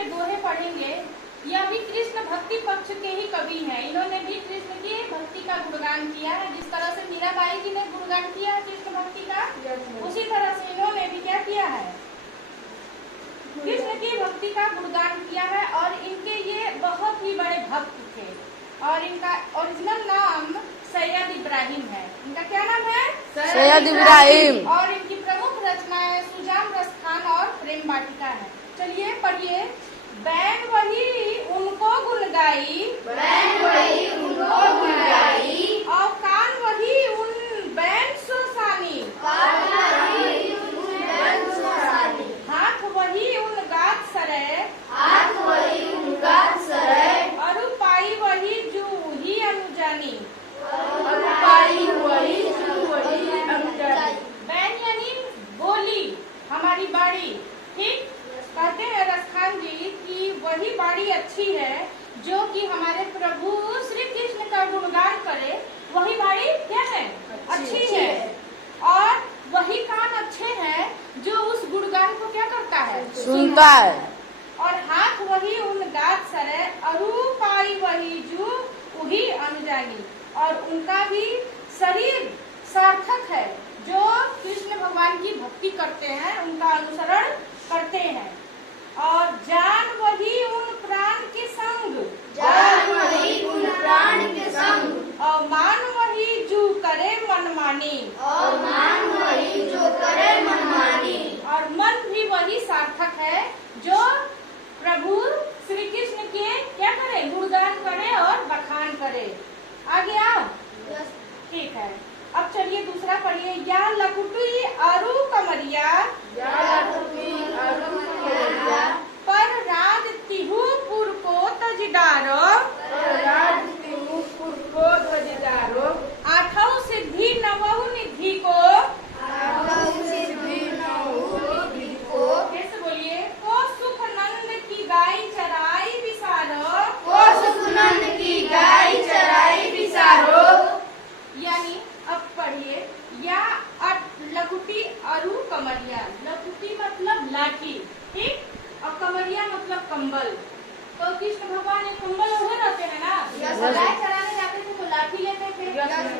के दोहे पढ़ेंगे। यह भी कृष्ण भक्ति पक्ष के ही कवि हैं। इन्होंने भी कृष्ण की भक्ति का गुणगान किया है। जिस तरह से मीराबाई जी ने गुणगान किया है कृष्ण भक्ति का, उसी तरह से इन्होंने भी क्या किया है, कृष्ण की भक्ति का गुणगान किया है। और इनके ये बहुत ही बड़े भक्त थे और इनका ओरिजिनल नाम सैयद इब्राहिम है। इनका क्या नाम है? सैयद इब्राहिम। और इनकी प्रमुख रचनाएं सुजान रसखान और प्रेम वाटिका है। चलिए पढ़िए। बैन वही उनको गुण गाई, बैन वही उनको गुण गाई, और कान वही उन बैन सोसानी, कान वही उन बैन सोसानी, हाथ वही उन गात सरे, हाथ वही उन गात सरे, अरु पाई वही जू ही अनुजानी, और पाई वही जू वही अनुजानी। बैन यानी बोली, हमारी बाड़ी। ठीक, कहते हैं रसखान जी कि वही बाड़ी अच्छी है जो कि हमारे प्रभु श्री कृष्ण का गुणगान करे, वही बाड़ी क्या है? अच्छी है। और वही कान अच्छे हैं जो उस गुणगान को क्या करता है? सुनता है। और हाथ वही उन गात सरे, अरु पाई वही जू वही अनुजानी, और उनका भी शरीर सार्थक है जो कृष्ण भगवान की भक्ति करते हैं, उनका अनुसरण करते हैं। और जान वही उन प्राण के संग, जान वही उन प्राण के संग, और मान वही जो करे मनमानी, और मान वही जो करे मनमानी, और मन भी वही सार्थक है जो प्रभु श्री कृष्ण के क्या करे? गुणगान करे और बखान करे। आगे आओ। ठीक है, अब चलिए दूसरा पढ़िए। या लकुटी अरु कमरिया, पर राज तिहुपुर को तजदारो, आठौ सिद्धि नवहु निधि को, कैसे बोलिए? को सुख नंद की गाय चराई विसारो, को सुखनंद की गाय चराई विसारो। यानी अब पढ़िए। या लकुटी अरु कमरिया, लकुटी मतलब लाठी, ठीक, और कमरिया मतलब कंबल। तो कृष्ण भगवान एक कंबल ओढ़े रहते हैं ना, गाय चराने जाते थे तो लाठी लेते थे।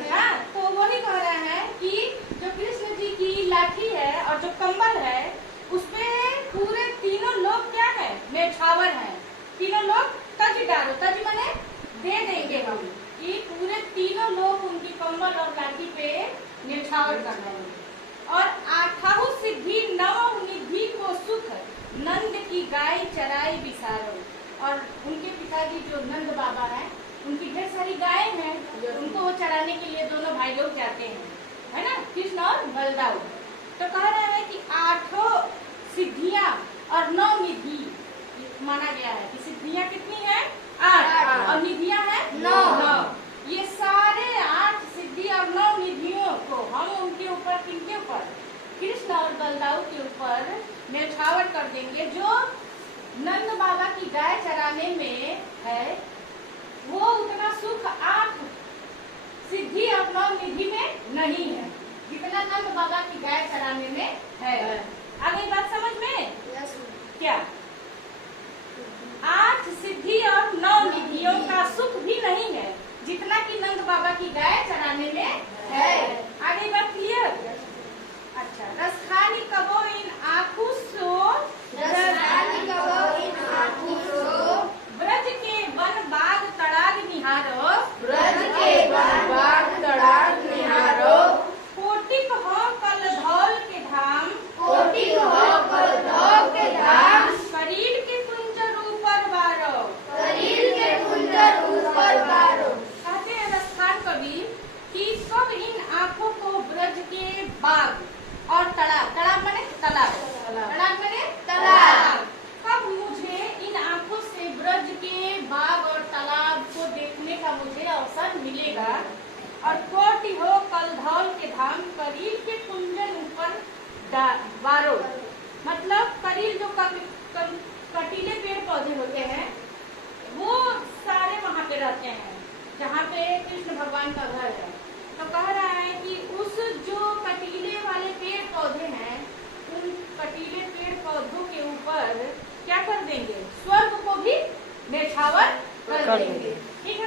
हाँ, तो वही कह रहे हैं कि जो कृष्ण जी की लाठी है और जो कंबल है उसपे पूरे तीनों लोग क्या है? मेछावर हैं। तीनों लोग तजदारो, तज माने दे देंगे हम, कि पूरे तीनों लोग उनकी कंबल और लाठी पे न्यौछावर कर रहे हैं। और आठाहु सिद्धि नव निधि को सुख नंद की गाय चराई विसारो, और उनके पिताजी जो नंद बाबा हैं उनकी ढेर सारी गाय हैं, उनको वो चराने के लिए दोनों भाई लोग जाते हैं, है ना, कृष्ण और बलदाऊ। तो कह रहे हैं कि आठों सिद्धियां और 9 निधि माना गया है कि सिद्धियां कितनी है? 8, और निधियां है 9। ये सारे 8 सिद्धि और 9 निधियों को हम उनके ऊपर, किनके ऊपर? कृष्ण और बलदाऊ के ऊपर न्यौछावर कर देंगे। जो नंद बाबा की गाय चराने में है वो उतना सुख 8 सिद्धि और 9 निधि में नहीं है जितना नंद बाबा की गाय चराने में है। आगे बात समझ में? क्या 8 सिद्धि और 9 निधियों का सुख भी नहीं है जितना कि नंद बाबा की गाय चराने में है। आगे बात क्लियर? अच्छा, रसखानी कबो इन आँखों सो, रसखानी कबो इन आँखों सो, ब्रज के वन बाग तड़ाग निहारो, ब्रज के वन बाग तड़ाग निहारो, कोटिक हो कल धौल के धाम, कोटिक हो कल धौल के धाम, करील के कुंजर ऊपर बारो, करील के कुंजर ऊपर बारो। कहते हैं रसखान कवि कि कब इन आँखों को ब्रज के बाग और तालाब, तालाब माने तालाब, तालाब माने तालाब, कब मुझे इन आँखों से ब्रज के बाग और तालाब को देखने का मुझे अवसर मिलेगा। और कोटि हो कल धौल के धाम, करील के कुंजन ऊपर बारो, मतलब करील जो कटीले पेड़ पौधे होते हैं वो सारे वहाँ पे रहते हैं जहाँ पे कृष्ण भगवान का घर है। तो कह रहा है कि उस जो कटीले वाले पेड़ पौधे हैं उन कटीले पेड़ पौधों के ऊपर क्या कर देंगे? स्वर्ग नेछावर कर कर देंगे। देंगे। ठीक